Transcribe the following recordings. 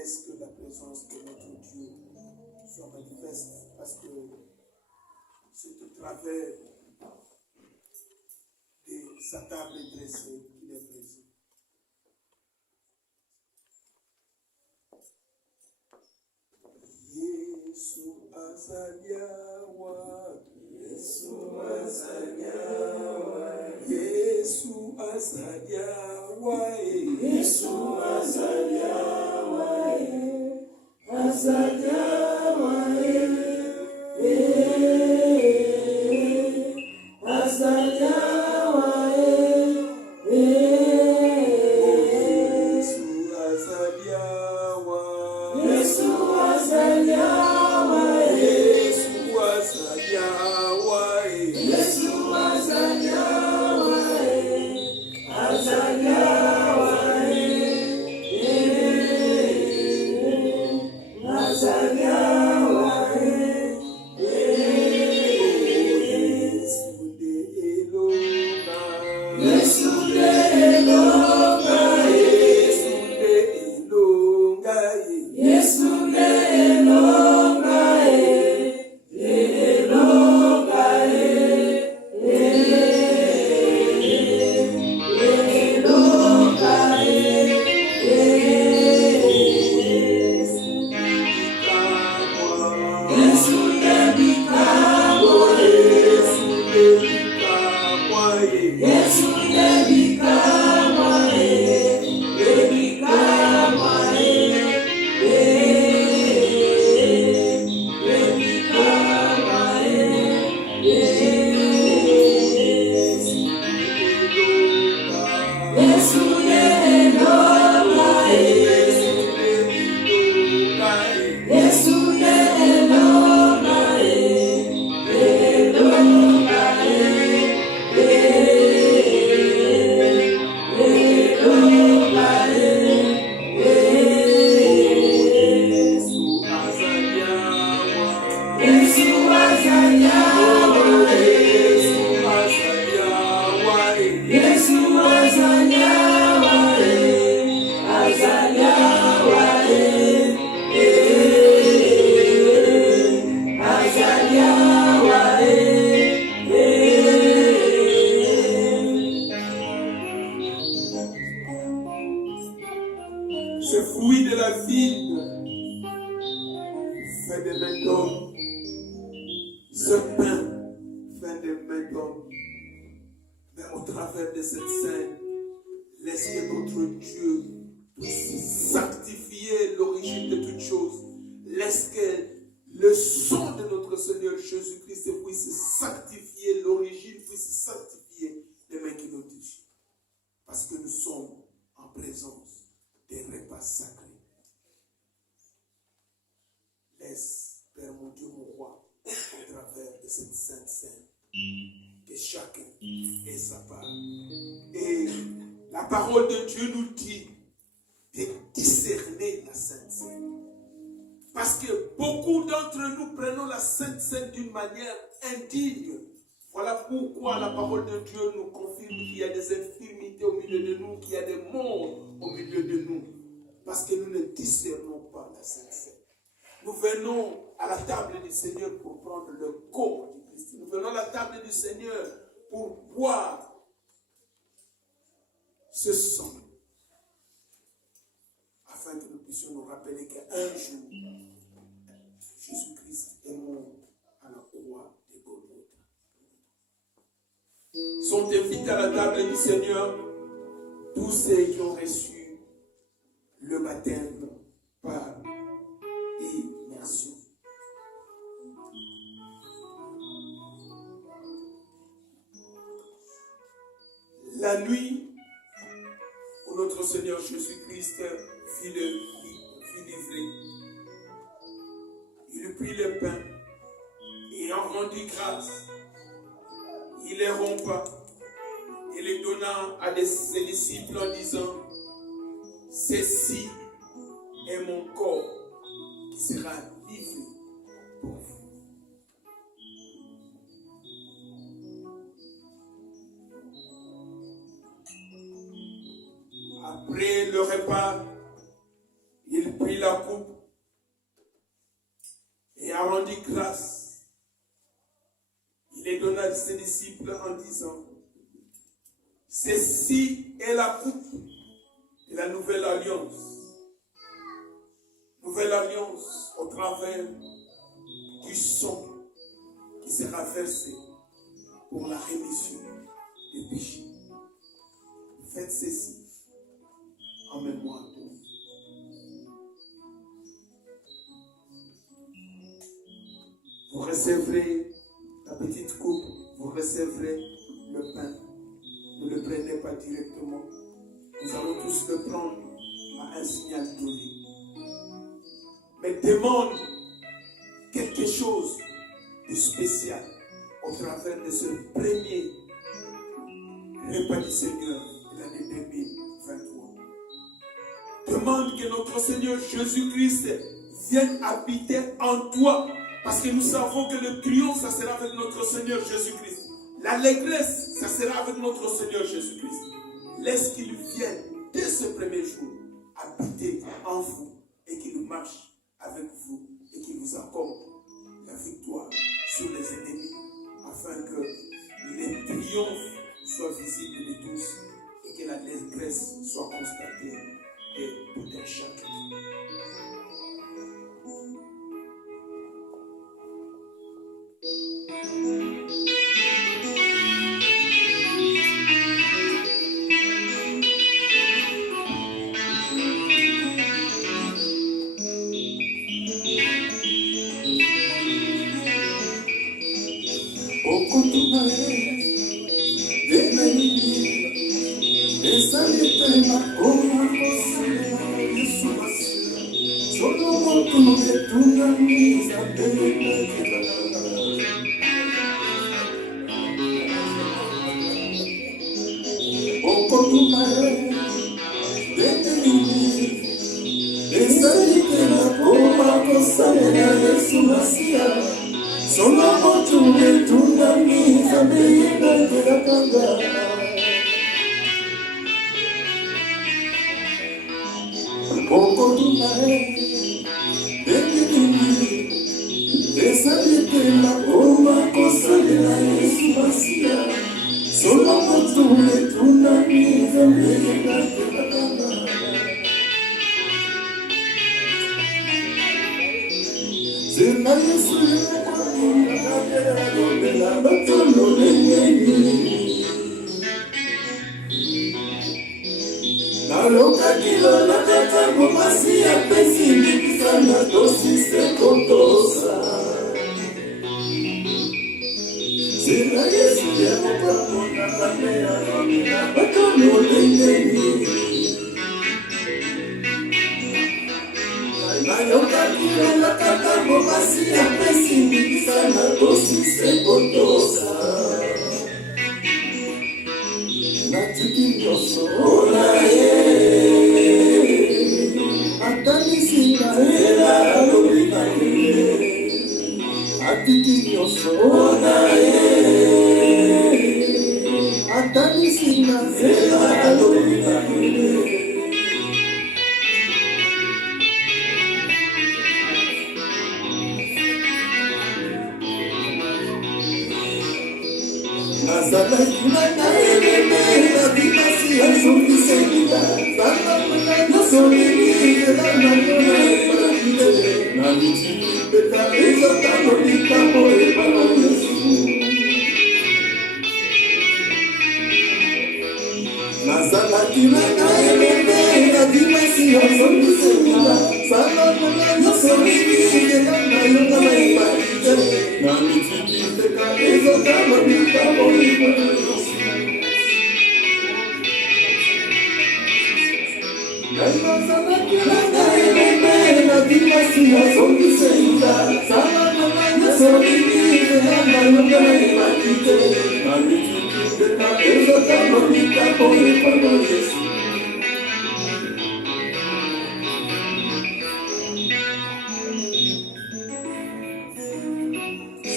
laisse que la présence de notre Dieu soit manifeste, parce que c'est au travers de sa table dressée qu'il est présent. Yesu azaliawa, Yesu azaliawa, Yesu azaliawa, Yesu azaliawa, azaliawa, azaliawa, Yesu azaliawa, Yesu azaliawa, Yesu azaliawa, azaliawa, azaliawa, Yesu de Elonga, Yesu de Elonga, Yesu de Elonga, Elonga, Elonga, Yesu de Bikamo, Yesu de Bikamo, Yesu de Bikamo, Ce fruit de la vigne fait des mains d'homme. Ce pain fait des mains d'homme. Mais au travers de cette scène, laisse que notre Dieu puisse sanctifier l'origine de toutes choses. Laisse que le sang de notre Seigneur Jésus-Christ puisse sanctifier l'origine, puisse sanctifier les mains qui nous touchent. Parce que nous sommes en présence des repas sacrés. Laisse, Père mon Dieu, mon roi, au travers de cette sainte scène, que chacun ait sa part. Et la parole de Dieu nous dit de discerner la sainte scène. Parce que beaucoup d'entre nous prenons la sainte scène d'une manière indigne. Voilà pourquoi la parole de Dieu nous confirme qu'il y a des infirmités au milieu de nous, qu'il y a des morts au milieu de nous. Parce que nous ne discernons pas la sainte scène. Nous venons à la table du Seigneur pour prendre le corps du Christ. Nous venons à la table du Seigneur pour boire ce sang. Afin que nous puissions nous rappeler qu'un jour, Jésus-Christ est mort à la croix de Golgotha. Sont invités à la table du Seigneur tous ceux qui ont reçu le baptême par immersion. La nuit où notre Seigneur Jésus-Christ fut livré, il prit le pain et en rendit grâce. Il les rompa et les donna à ses disciples en disant: ceci est mon corps qui sera livré pour vous. Après le repas, il prit la coupe et a rendu grâce. Il les donna à ses disciples en disant, ceci est la coupe de la nouvelle alliance. Nouvelle alliance au travers du sang qui sera versé pour la rémission des péchés. Faites ceci en mémoire de vous. Vous recevrez la petite coupe, vous recevrez le pain. Ne le prenez pas directement. Nous allons tous le prendre à un signal donné. Mais demande quelque chose de spécial au travers de ce premier repas du Seigneur de l'année 2023. Demande que notre Seigneur Jésus-Christ vienne habiter en toi. Parce que nous savons que le triomphe, ça sera avec notre Seigneur Jésus-Christ. L'allégresse, ça sera avec notre Seigneur Jésus-Christ. Laisse qu'il vienne dès ce premier jour habiter en vous et qu'il marche avec vous et qu'il vous accorde la victoire sur les ennemis afin que les triomphes soient visibles de tous et que l'allégresse soit constatée de tout un chacun.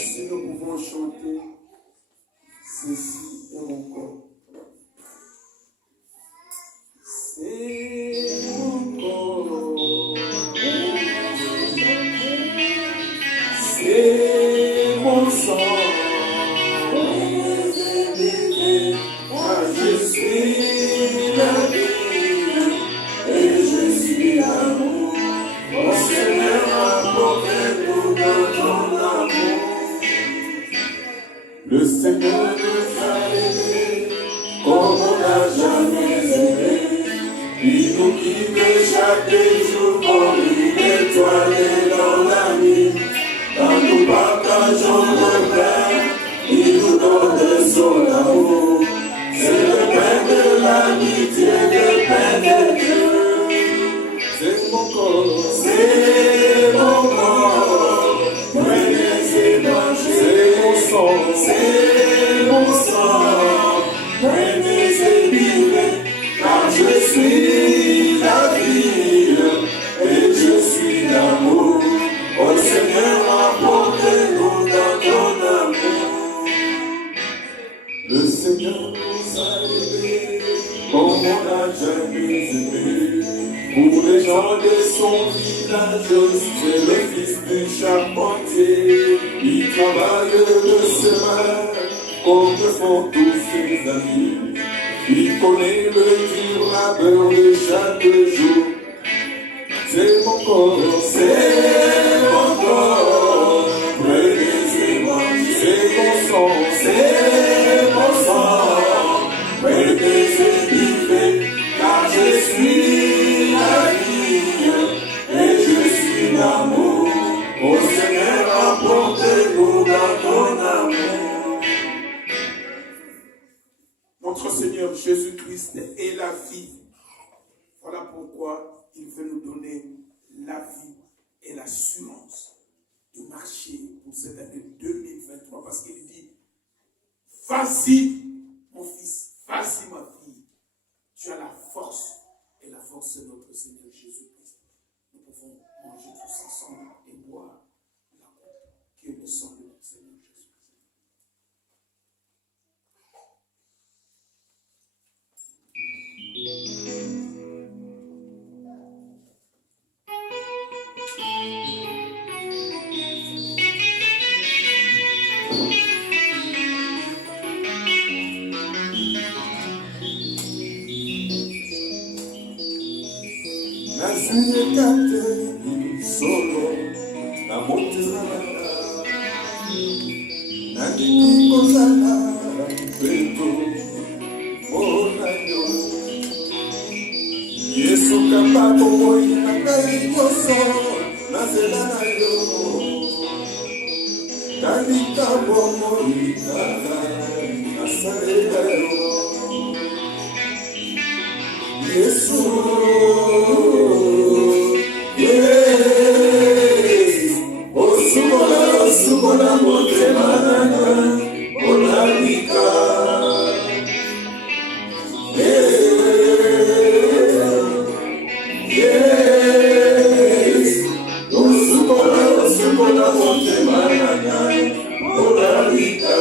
Si nous pouvons chanter, ceci est mon corps. C'est mon corps. suis la vie et je suis l'amour. Mon Seigneur a porté tout de ton amour. Le Seigneur nous a aimés comme on n'a jamais aimé. Il nous guide chaque jour comme une étoile dans la nuit. Quand nous partageons le pain, il nous donne son amour. C'est le pain de l'amitié, le pain de Dieu. C'est mon corps, c'est mon corps. Prenez et mangez, c'est mon sang, c'est mon sang. Prenez et buvez, car je suis la vie et je suis l'amour. Oh Seigneur, apportez-nous dans ton amour. Le Seigneur nous a aimés comme on n'a jamais aimé. Pour les gens de son village, c'est le fils du charpentier. Il travaille le serin comme font tous ses amis. Il connaît le dur labeur de chaque jour. C'est mon corps, c'est mon corps. Prenez et mangez, c'est mon sang, c'est mon sang. Prenez et buvez, car je suis la vie et je suis l'amour. Ô Seigneur, apportez-nous dans ton amour. Notre Seigneur Jésus-Christ est la vie. Voilà pourquoi il veut nous donner la vie et l'assurance de marcher pour cette année 2023. Parce qu'il dit, vas-y mon fils, vas-y ma fille. Tu as la force et la force de notre Seigneur Jésus-Christ. Nous pouvons manger tous ensemble et boire la coupe qui est le sang de notre Seigneur Jésus-Christ. Solo, la montana, la nikozana, peto, onayo. Yesu kapapo moi na kaikoso, na zelana yo. Kalika bomo ikala, na saleda yo. Yesu. Sukola motema nanga olalika. Sukola motema nanga olalika.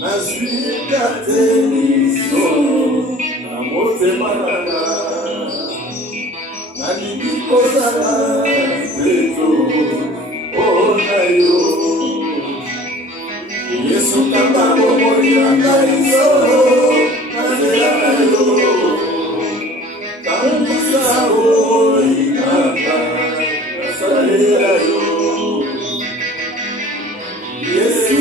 Nazwikateni solo na motema nanga nanibikozala peto onayo. Yesu kamba bomoi na ngai solo nazela nayo. Kambisa oikaka nasalela yo. Yesu.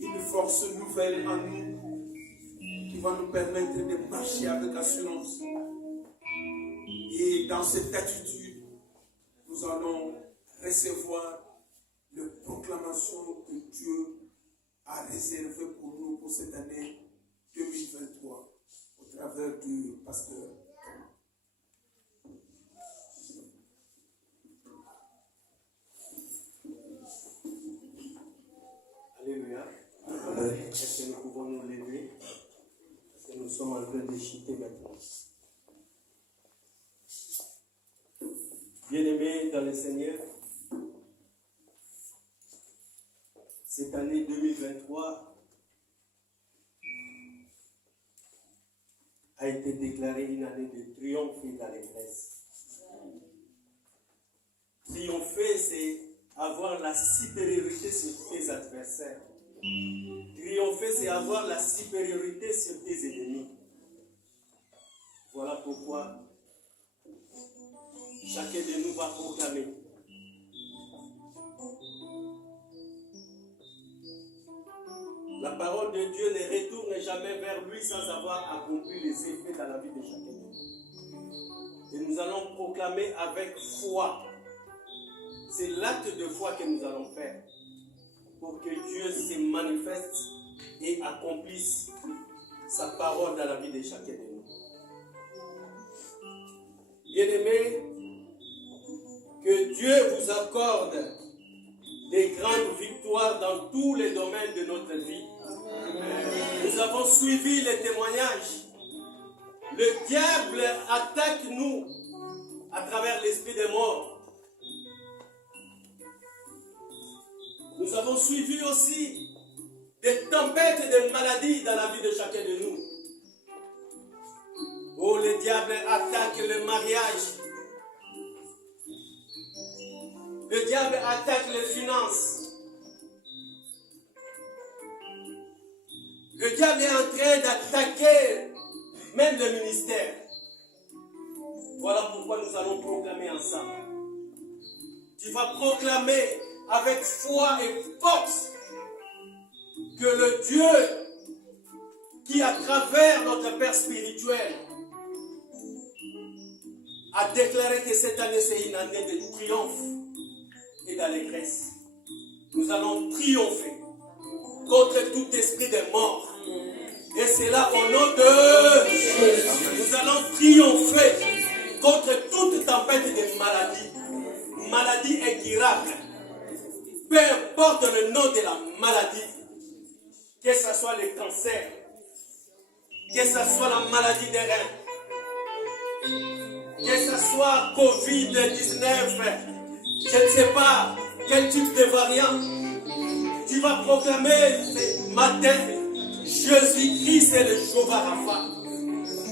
une force nouvelle en nous qui va nous permettre de marcher avec assurance. Et dans cette attitude, nous allons recevoir la proclamation que Dieu a réservée pour nous pour cette année 2023 au travers du pasteur. Alléluia. Est-ce que nous pouvons nous lever? Parce que nous sommes en train de chuter maintenant. Bien-aimés dans le Seigneur, cette année 2023 a été déclarée une année de triomphe et d'allégresse. Triompher, c'est avoir la supériorité sur tes adversaires. Triompher, c'est avoir la supériorité sur tes ennemis. Voilà pourquoi chacun de nous va proclamer. La parole de Dieu ne retourne jamais vers lui sans avoir accompli les effets dans la vie de chacun de nous. Et nous allons proclamer avec foi. C'est l'acte de foi que nous allons faire pour que Dieu se manifeste et accomplisse sa parole dans la vie de chacun de nous. Bien-aimés, que Dieu vous accorde des grandes victoires dans tous les domaines de notre vie. Nous avons suivi les témoignages. Le diable attaque nous à travers l'esprit des morts. Nous avons suivi aussi des tempêtes et des maladies dans la vie de chacun de nous. Oh, le diable attaque le mariage. Le diable attaque les finances. Le diable est en train d'attaquer même le ministère. Voilà pourquoi nous allons proclamer ensemble. Tu vas proclamer avec foi et force que le Dieu qui, à travers notre Père spirituel, a déclaré que cette année c'est une année de triomphe et d'allégresse. Nous allons triompher contre tout esprit de mort. Et c'est là au nom de Jésus. Nous allons triompher contre toute tempête de maladie. Maladie incurable. Peu importe le nom de la maladie. Que ce soit le cancer. Que ce soit la maladie des reins. Que ce soit Covid-19. Je ne sais pas quel type de variant. Tu vas proclamer ce matin, Jésus-Christ est le Jéhovah Rapha.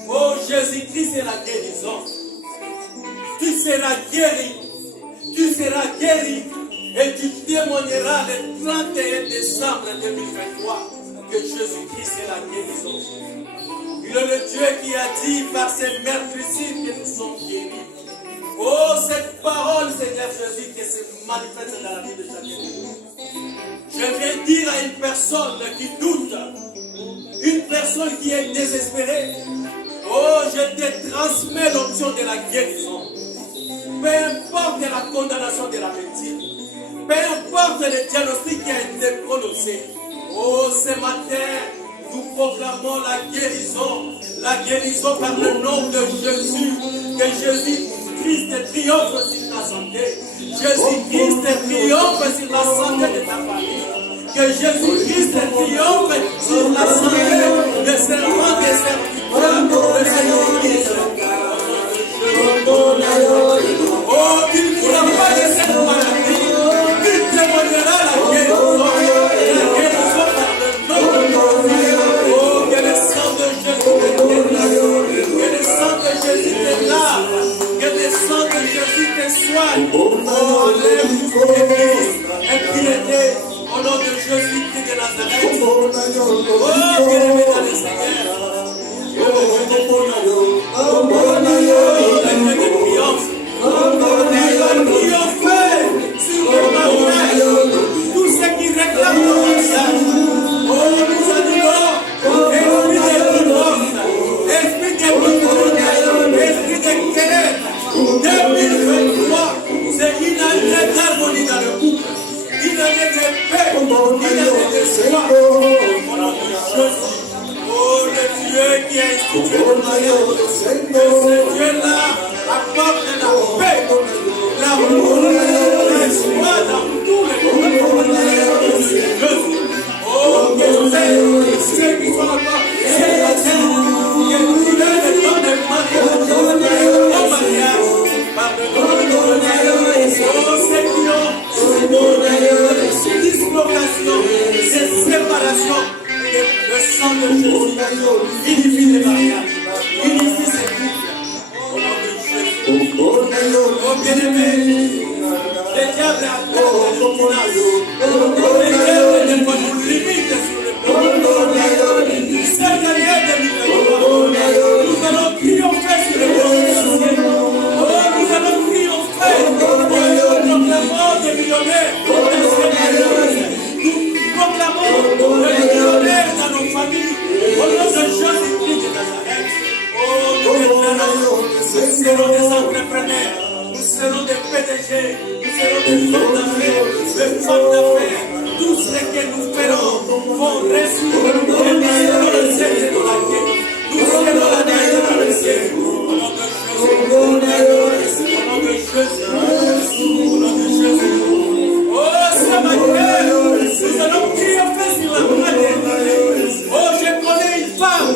Oh, Jésus-Christ est la guérison. Tu seras guéri. Tu seras guéri. Et tu témoigneras le 31 décembre 2023 que Jésus-Christ est la guérison. Il est le Dieu qui a dit par ses meurtrissures que nous sommes guéris. Oh, cette parole, Seigneur Jésus, qui se manifeste dans la vie de chacun de nous. Je vais dire à une personne qui doute, une personne qui est désespérée, oh, je te transmets l'option de la guérison. Peu importe la condamnation de la médecine, peu importe le diagnostic qui a été prononcé, oh, ce matin, nous proclamons la guérison par le nom de Jésus, que Jésus-Christ triomphe sur ta santé, Jésus-Christ triomphe sur la santé de ta famille, que Jésus-Christ triomphe sur la santé des servants, des serviteurs, de Jésus-Christ. Oh, tu ne pourras pas de cette maladie, tu témoigneras la guérison par le nom de Jésus. Oh, que le sang de Jésus te guérisse, que le sang de Jésus te lave, que le sang de Jésus te soigne. Oh, lève et piété au nom de Jésus-Christ de Nazareth. Oh, bien-aimé dans le Seigneur. Tout ce qui de Jésus, unifie les mariages, unifie ces couples. Au nom de Jésus. Oh bien-aimé, le diable attaque les finances. Le diable n'est pas nous limite sur le plan. Cette année 2023, nous allons triompher sur le plan financier. Oh, nous allons triompher. Oh, nous proclamons des millionnaires dans cette année. Nous proclamons des millionnaires dans nos familles. Au nom de Jésus-Christ de Nazareth. Oh, nous déclarons, nous serons des entrepreneurs. Nous serons des PDG, nous serons des hommes d'affaires, des femmes d'affaires. Tout ce que nous ferons vont réussir. Et nous serons le ciel dans la terre. Nous serons la terre dans le ciel. Au nom de Jésus. Au nom de Jésus. Au nom de Jésus. Oh, ça va être. Nous allons triompher sur la maternité. Oh, je connais une femme.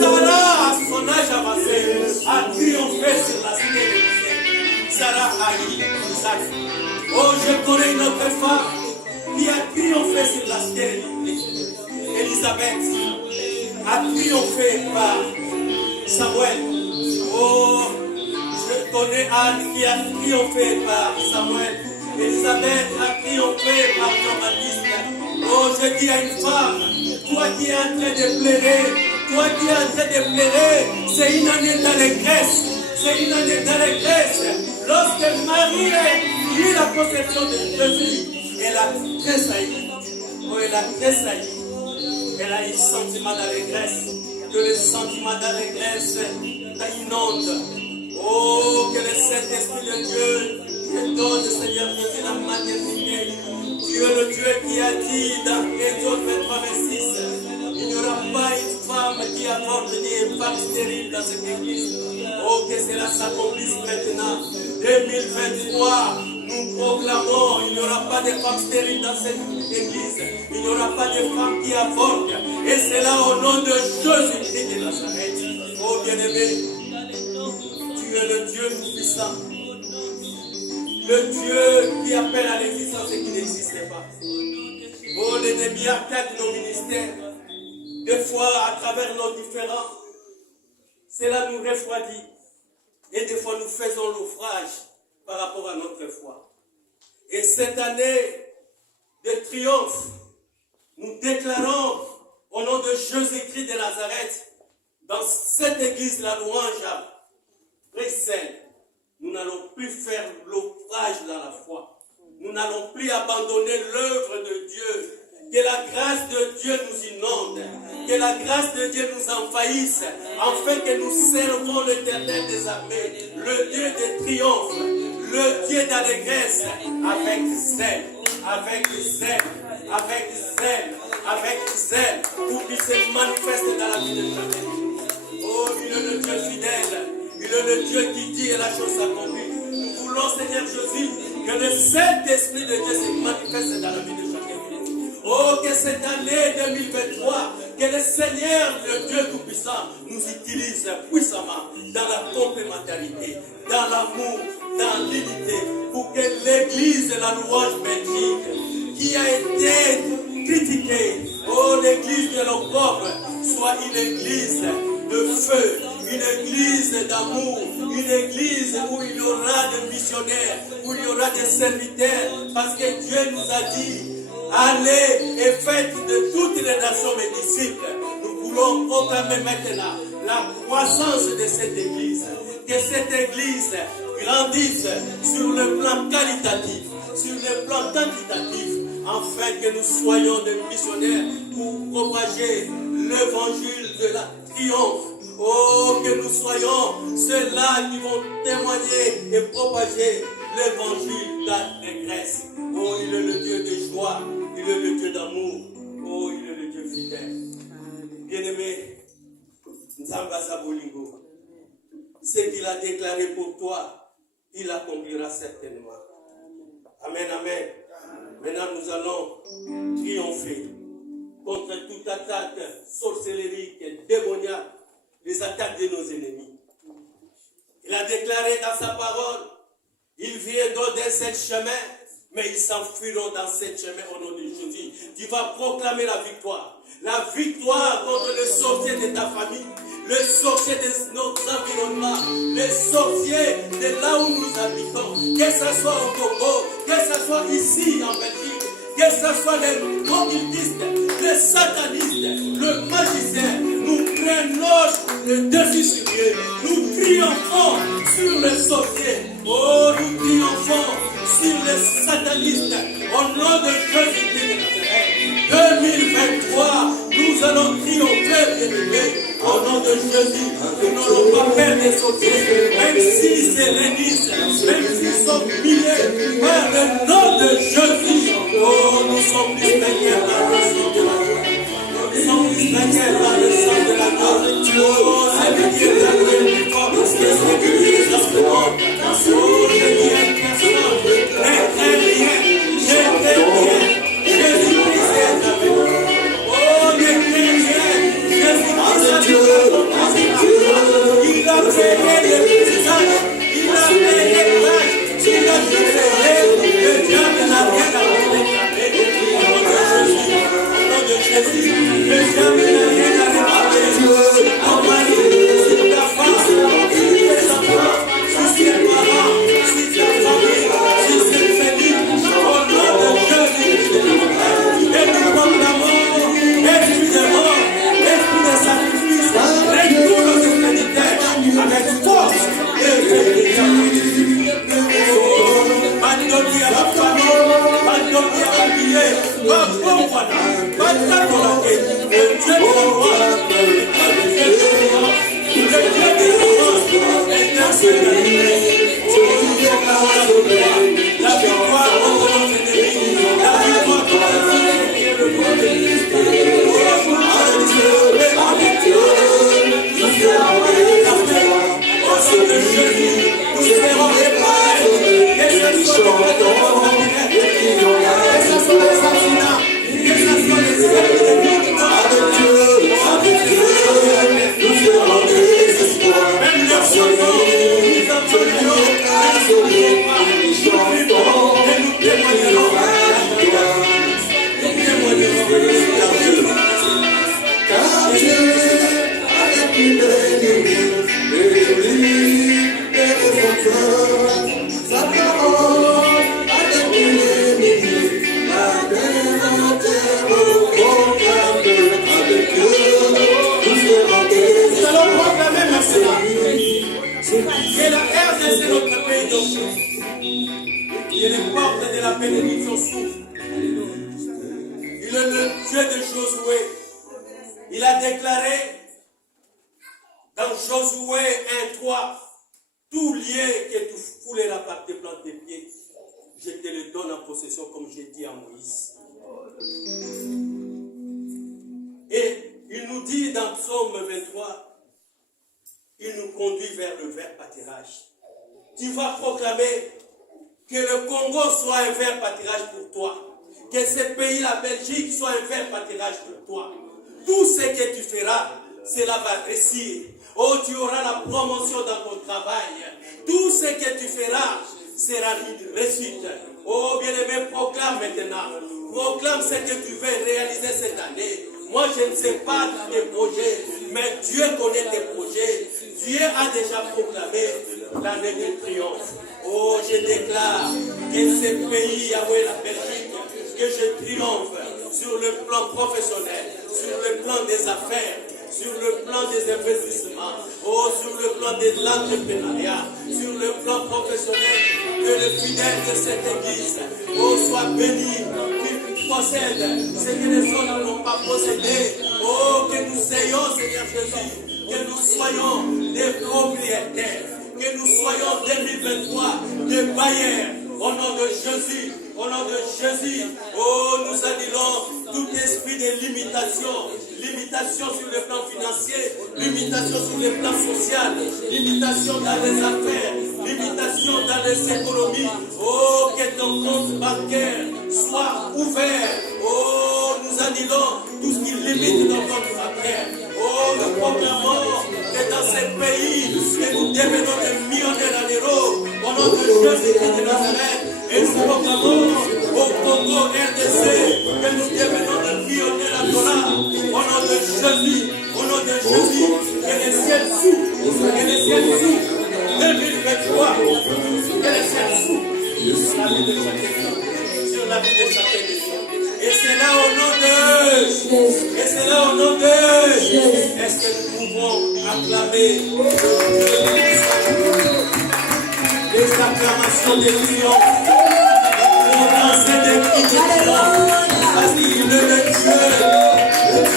Sarah, à son âge avancé, a triomphé sur la stérilité. Sarah Ali, Isaac. Oh, je connais une autre femme qui a triomphé sur la stérilité. Elisabeth a triomphé par Samuel. Oh, je connais Anne qui a triomphé par Samuel. Elisabeth a triomphé par Jean-Baptiste. Oh, je dis à une femme, toi qui es en train de pleurer, c'est une année d'allégresse. C'est une année d'allégresse. Lorsque Marie a eu la conception de Jésus, elle a tressailli. Oh, elle a tressailli. Elle a eu le sentiment d'allégresse. Que le sentiment d'allégresse t'inonde. Oh, que le Saint-Esprit de Dieu te donne, Seigneur Jésus, la maternité. Tu es le Dieu qui a dit dans Exode 23-26, il n'y aura pas une femme qui avorte ni une femme stérile dans cette église. Oh, que cela s'accomplisse maintenant. 2023, nous proclamons, il n'y aura pas de femmes stériles dans cette église. Il n'y aura pas de femmes qui avortent. Et c'est là au nom de Jésus-Christ de Nazareth. Oh bien-aimé, tu es le Dieu tout-puissant. Le Dieu qui appelle à l'existence ce qui n'existait pas. Oh, l'ennemi attaque nos ministères. Des fois, à travers nos différends, cela nous refroidit. Et des fois, nous faisons l'ouvrage par rapport à notre foi. Et cette année de triomphe, nous déclarons au nom de Jésus-Christ de Nazareth, dans cette église, la louange à Bruxelles, nous n'allons plus faire l'ouvrage dans la foi. Nous n'allons plus abandonner l'œuvre de Dieu. Que la grâce de Dieu nous inonde. Que la grâce de Dieu nous envahisse. Afin que nous servons l'Éternel des armées. Le Dieu de triomphe. Le Dieu d'allégresse. Avec zèle. Avec zèle. Avec zèle. Avec zèle. Pour qu'il se manifeste dans la vie de chacun. Oh, il est le Dieu fidèle. Il est le Dieu qui dit et la chose s'accomplit. Nous voulons, Seigneur Jésus, que le Saint-Esprit de Dieu se manifeste dans la vie de chacun. Oh, que cette année 2023, que le Seigneur, le Dieu Tout-Puissant, nous utilise puissamment dans la complémentarité, dans l'amour, dans l'unité, pour que l'Église de la louange Belgique, qui a été critiquée, oh, l'Église de nos pauvres, soit une Église de feu, une Église d'amour, une Église où il y aura des missionnaires, où il y aura des serviteurs, parce que Dieu nous a dit, allez et faites de toutes les nations mes disciples. Nous voulons proclamer maintenant la croissance de cette église. Que cette église grandisse sur le plan qualitatif, sur le plan quantitatif, afin que nous soyons des missionnaires pour propager l'évangile de la triomphe. Oh, que nous soyons ceux-là qui vont témoigner et propager l'évangile d'allégresse. Oh, il est le Dieu de joie. Il est le Dieu d'amour. Oh, il est le Dieu fidèle. Bien-aimé, Nzambaza Bolingo, ce qu'il a déclaré pour toi, il l'accomplira certainement. Amen, amen. Maintenant, nous allons triompher contre toute attaque sorcellérique et démoniaque, les attaques de nos ennemis. Il a déclaré dans sa parole, ils viendront d'un seul chemin, mais ils s'enfuiront dans ce chemin au nom de Jésus. Tu vas proclamer la victoire. la victoire contre les sorciers de ta famille, les sorciers de notre environnement, les sorciers de là où nous habitons, que ce soit au Congo, que ce soit ici en Belgique, que ce soit les occultistes, les satanistes, le magicien, nous prenons le défi sur eux, nous triomphons sur les sorciers, oh nous triomphons sur les satanistes, au nom de Jésus-Christ de Nazareth. 2023, nous allons triompher, bien-aimés, au nom de Jésus. Nous n'allons pas perdre les sorciers, même si c'est l'église, même s'ils sont milliers, par le nom de Jésus. Oh, nous sommes plus vainqueurs dans le sang de la gloire. Nous sommes plus vainqueurs dans le sang de la gloire. Oh, c'est lui qui est la plus fort, c'est celui qui est dans ce monde. Oh, je dis à personne, n'écris rien, n'écris rien. Jésus-Christ est avec nous. Oh, n'écris rien, Jésus-Christ est avec nous. Il a payé les visages, il a payé l'âge, il a payé le diable n'a rien à réclamer. Au nom de Jésus, le diable n'a rien à réclamer. Ton mari, si ta femme, si tes enfants, si tes parents, si ta famille, si c'est Philippe, au nom de Jésus, et nous proclamons, esprit de mort, esprit de sacrifice, retourne nos extrémités avec force et vérité. Bandoni à la famille, bandoni à la vie, pas bon voilà, pas de volonté, le Dieu de la gloire, le Dieu de la est un seul. La victoire contre nos ennemis, la victoire contre nos ennemis est le nom de Christ. Au nom de Jésus, nous serons réparés. Que ce soit les assassinats, que ce soit les cercles de vie, avec Dieu, nous serons désespoir. Même le sonnement, nous appellerons, et nous témoignerons la victoire. Nous témoignerons la victoire. Car Dieu a déprimé l'ennemi, et son cœur, sa parole a déprimé l'ennemi, la terre proclame avec Dieu, nous serons Nous allons désespoir. proclamer maintenant que la RDC, notre pays d'origine, et les portes de la bénédiction s'ouvrent. Il est le Dieu de Josué. Il a déclaré dans Josué 1:3, tout lieu que tu fouleras par tes plantes de pieds, je te le donne en possession comme j'ai dit à Moïse. Et il nous dit dans Psaume 23, il nous conduit vers le vert pâturage. Tu vas proclamer que le Congo soit un vert pâturage pour toi. Que ce pays, la Belgique, soit un vert pâturage pour toi. Tout ce que tu feras, cela va réussir. Oh, tu auras la promotion dans ton travail. Tout ce que tu feras sera une réussite. Oh, bien-aimé, proclame maintenant. Proclame ce que tu veux réaliser cette année. Moi, je ne sais pas tes projets, mais Dieu connaît tes projets. Dieu a déjà proclamé l'année de triomphe. Oh, je déclare que ce pays, Yahweh, la Belgique, que je triomphe sur le plan professionnel, sur le plan des affaires, sur le plan des investissements, oh, sur le plan de l'entrepreneuriat, sur le plan professionnel, que les fidèles de cette église, oh, soient bénis, qu'ils possèdent ce que les autres n'ont pas possédé, oh, que nous soyons, Seigneur Jésus, que nous soyons des propriétaires, que nous soyons 2023 des bailleurs, au nom de Jésus. Au nom de Jésus, oh, nous annulons tout esprit de limitation, limitation sur le plan financier, limitation sur le plan social, limitation dans les affaires, limitation dans les économies. Oh, que ton compte bancaire soit ouvert. Oh, nous annulons tout ce qui limite nos comptes bancaires. Oh, nous proclamons que dans ce pays, que nous devenons des millionnaires en euros. Au nom de Jésus-Christ de Nazareth. Et nous proclamons au Congo RDC que nous devenons des millionnaires en dollars. Au Jésus, au nom de Jésus, que les ciels s'ouvrent, que les ciels s'ouvrent. 2023, que les ciels s'ouvrent sur la vie de chacun, sur la vie de chacun de nous. Et c'est là au nom de, et c'est là au nom de, est-ce que nous pouvons acclamer les acclamations des triomphes, pour lancer des cris de triomphe, parce qu'il est le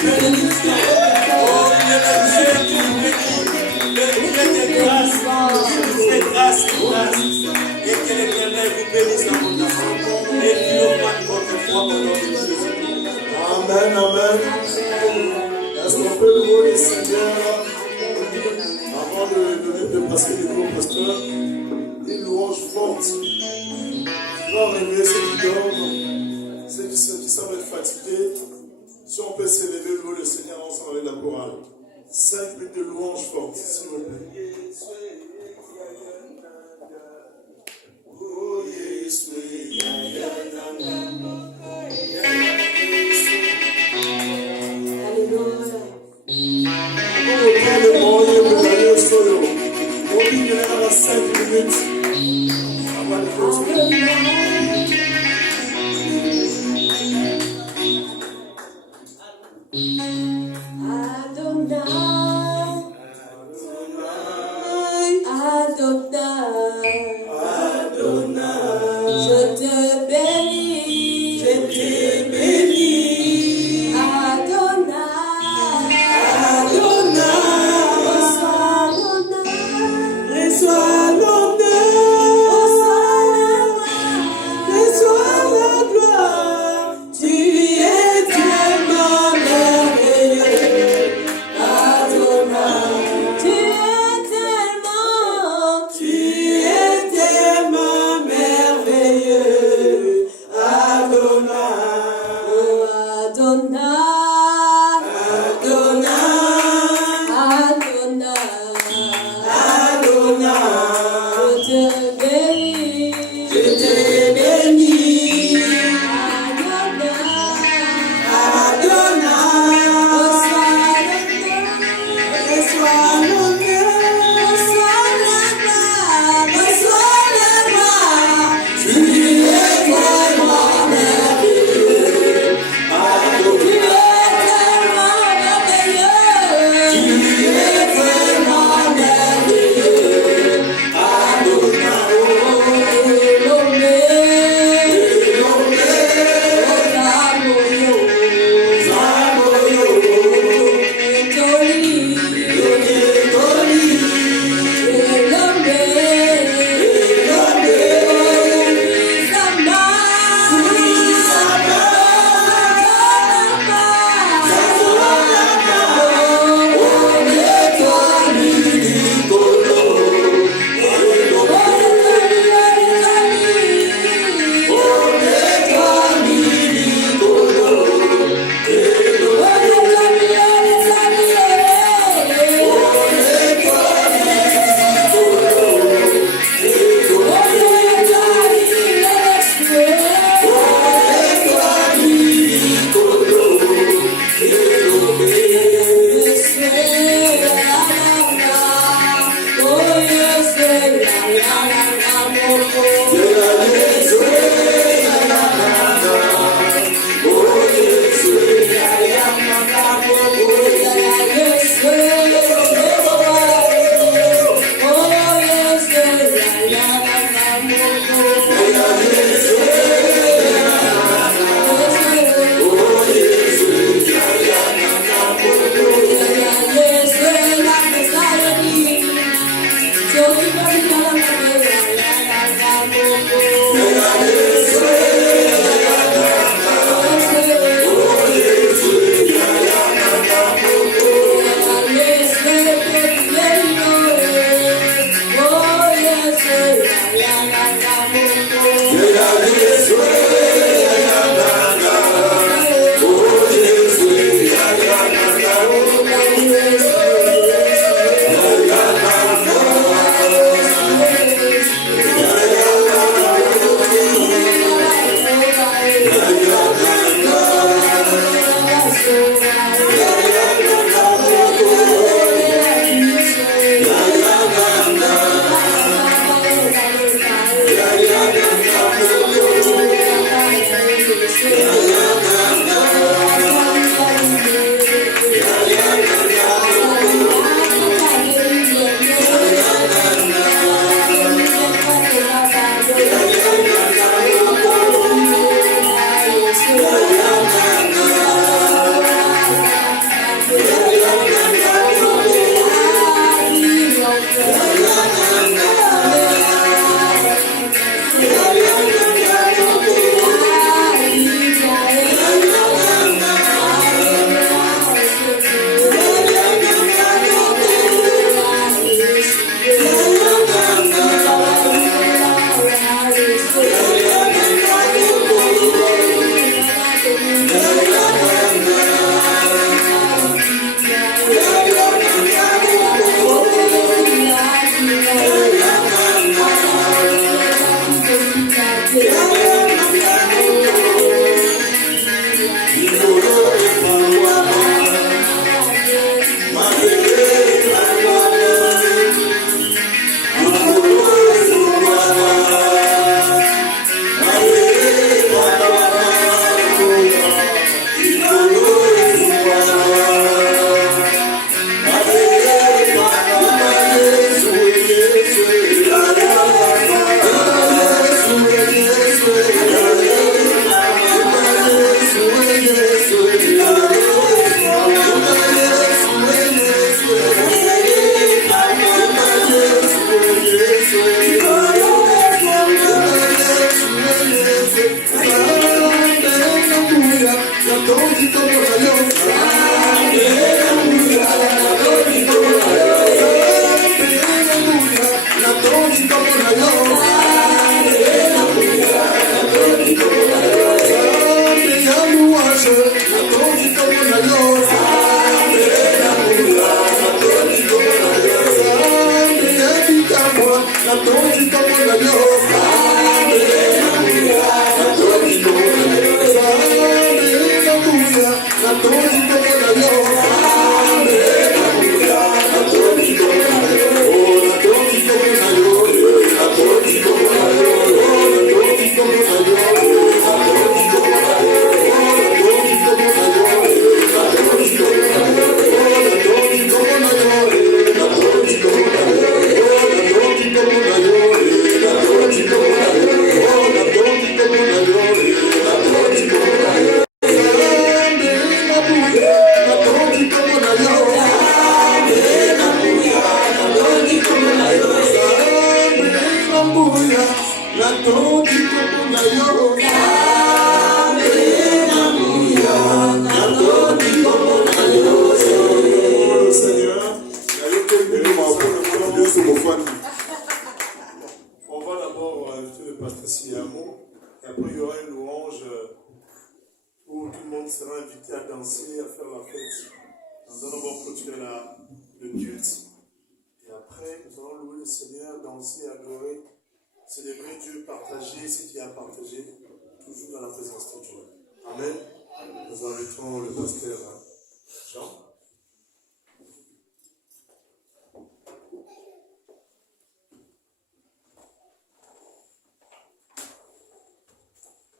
Dieu de l'histoire. Oh, il est le Dieu qui nous bénit, le Dieu de grâce, de grâce, de grâce. Et que l'Éternel vous bénisse abondamment. Et qu'il augmente votre foi au nom de Jésus. Amen, amen. Est-ce qu'on peut louer le Seigneur avant de passer les mots au pasteur? Une louange forte qui va réveiller ceux qui dorment, ceux qui semblent être fatigués. Si on peut s'élever, louer le Seigneur ensemble avec la chorale. 5 minutes de louange forte, s'il vous plaît. Oh, yes,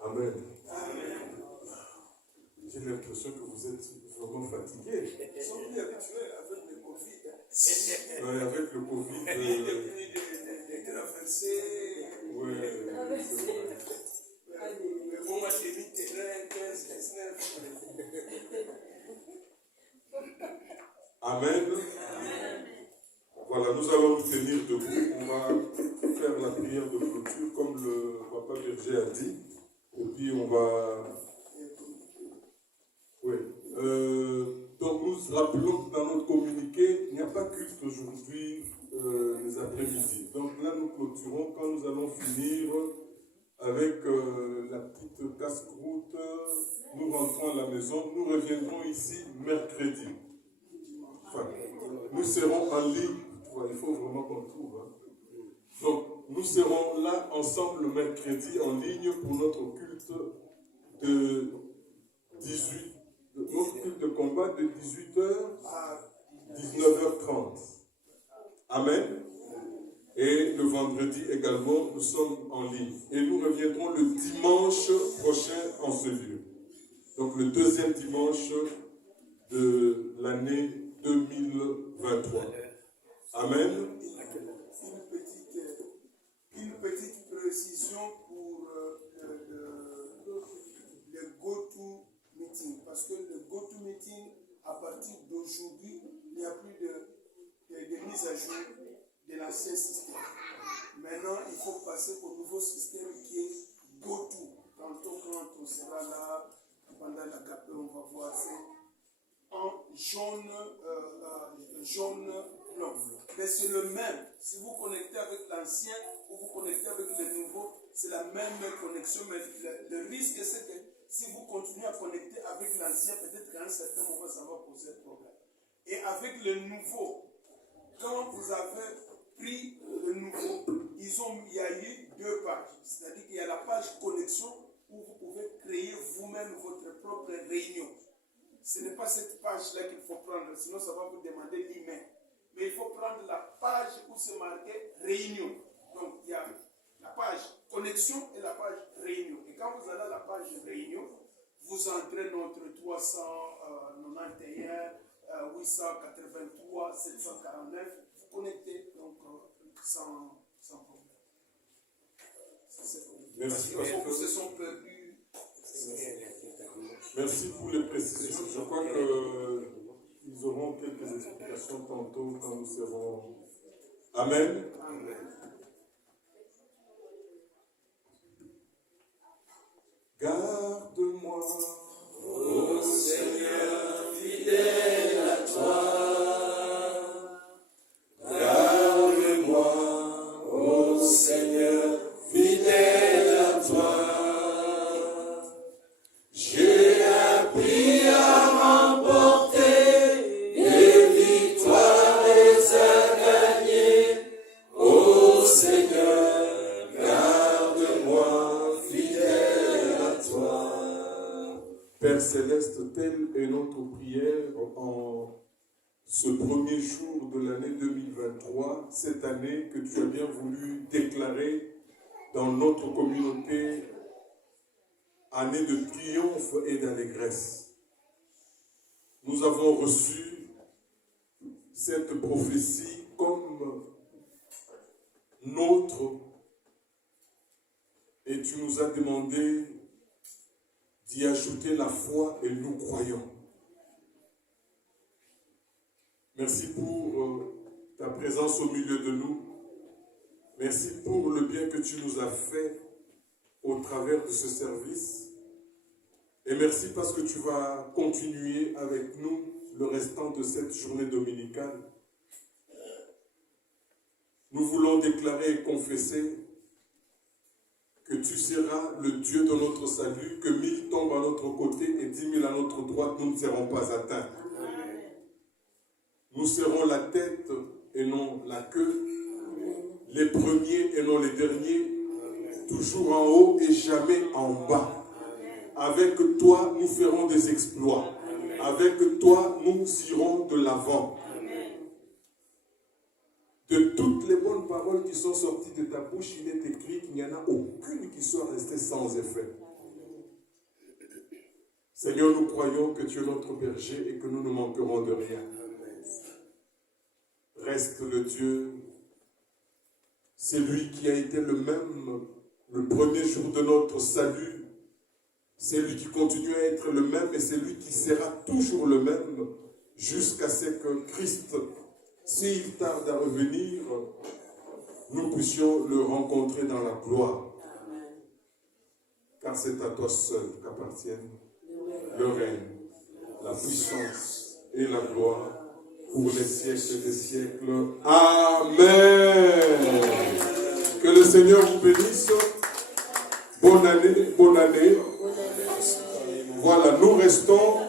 Amen. J'ai l'impression que vous êtes vraiment fatigués. Ils sont plus habitués avec le Covid. Oui, avec le Covid. Des traversées. Oui, c'est vrai. Le bon match est vite terrain, 15, 19. Amen. Voilà, nous allons nous tenir debout. On va faire la prière de clôture comme le papa Berger a dit. Et puis on va... Oui. Donc nous rappelons que dans notre communiqué, il n'y a pas culte aujourd'hui les après-midi. Donc là nous clôturons quand nous allons finir avec la petite casse-croûte. Nous rentrons à la maison. Nous reviendrons ici mercredi. Enfin, nous serons en ligne. Il faut vraiment qu'on trouve. Hein. Donc, nous serons là ensemble le mercredi en ligne pour notre culte de 18, notre culte de combat de 18h à 19h30. Amen. Et le vendredi également, nous sommes en ligne. Et nous reviendrons le dimanche prochain en ce lieu. Donc, le deuxième dimanche de l'année 2023. Amen. Une petite précision pour le go-to-meeting. Parce que le go-to-meeting, à partir d'aujourd'hui, il n'y a plus de mise à jour de l'ancien système. Maintenant, il faut passer au nouveau système qui est go-to. Tantôt, quand on sera là, pendant la GAP, on va voir, c'est en jaune blanc. Mais c'est le même. Si vous connectez avec l'ancien ou vous connectez avec le nouveau, c'est la même connexion. Mais le risque, c'est que si vous continuez à connecter avec l'ancien, peut-être qu'à un certain moment, ça va poser problème. Et avec le nouveau, quand vous avez pris le nouveau, il y a eu deux pages. C'est-à-dire qu'il y a la page connexion où vous pouvez créer vous-même votre propre réunion. Ce n'est pas cette page-là qu'il faut prendre, sinon ça va vous demander l'email. Mais il faut prendre la page où c'est marqué réunion. Donc il y a la page connexion et la page réunion. Et quand vous allez à la page réunion, vous entrez notre 391 883 749. Vous connectez donc sans problème. Merci parce que se sont perdus. Merci pour les précisions. Je crois qu'ils auront quelques explications tantôt quand nous serons. Amen. Amen. Garde-moi, Ô Seigneur, fidèle à toi. Garde-moi, ô Seigneur, fidèle à toi. J'ai appris à est notre prière en ce premier jour de l'année 2023, cette année que tu as bien voulu déclarer dans notre communauté, année de triomphe et d'allégresse. Nous avons reçu cette prophétie comme nôtre et tu nous as demandé d'y ajouter la foi et nous croyons. Merci pour ta présence au milieu de nous. Merci pour le bien que tu nous as fait au travers de ce service. Et merci parce que tu vas continuer avec nous le restant de cette journée dominicale. Nous voulons déclarer et confesser que tu seras le Dieu de notre salut, que 1000 tombent à notre côté et 10 000 à notre droite, nous ne serons pas atteints. Nous serons la tête et non la queue, les premiers et non les derniers, toujours en haut et jamais en bas. Avec toi, nous ferons des exploits. Avec toi, nous irons de l'avant. De toutes les bonnes paroles qui sont sorties de ta bouche, il est écrit qu'il n'y en a aucune qui soit restée sans effet. Seigneur, nous croyons que tu es notre berger et que nous ne manquerons de rien. Reste le Dieu, c'est lui qui a été le même le premier jour de notre salut. C'est lui qui continue à être le même et c'est lui qui sera toujours le même jusqu'à ce que Christ, s'il tarde à revenir, nous puissions le rencontrer dans la gloire. Car c'est à toi seul qu'appartiennent le règne, la puissance et la gloire pour les siècles des siècles. Amen. Que le Seigneur vous bénisse. Bonne année, bonne année. Voilà, nous restons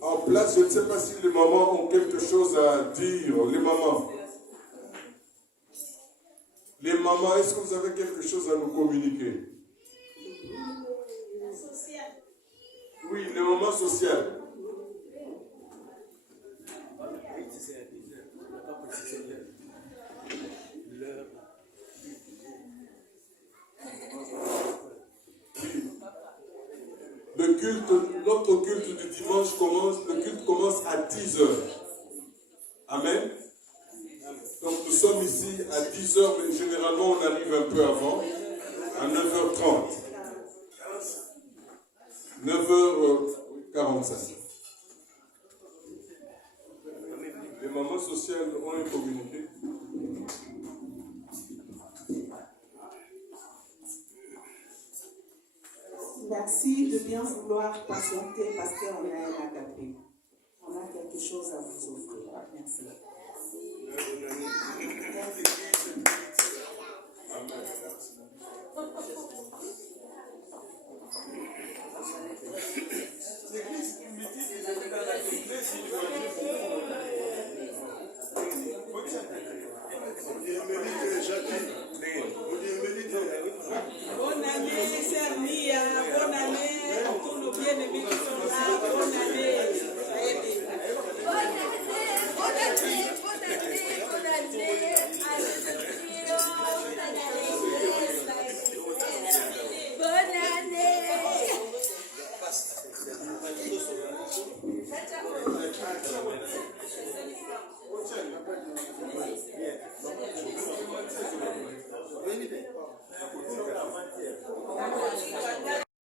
en place. Je ne sais pas si les mamans ont quelque chose à dire. Les mamans. Les mamans, est-ce que vous avez quelque chose à nous communiquer? Oui, les mamans sociales. Le culte, notre culte du dimanche commence, le culte commence à 10h. Amen. Donc nous sommes ici à 10h, mais généralement on arrive un peu avant, à 9h30. 9h45. Les mamans sociales ont un communiqué. Merci de bien vouloir patienter parce qu'on a un agapé. On a quelque chose à vous offrir. Merci. Amen.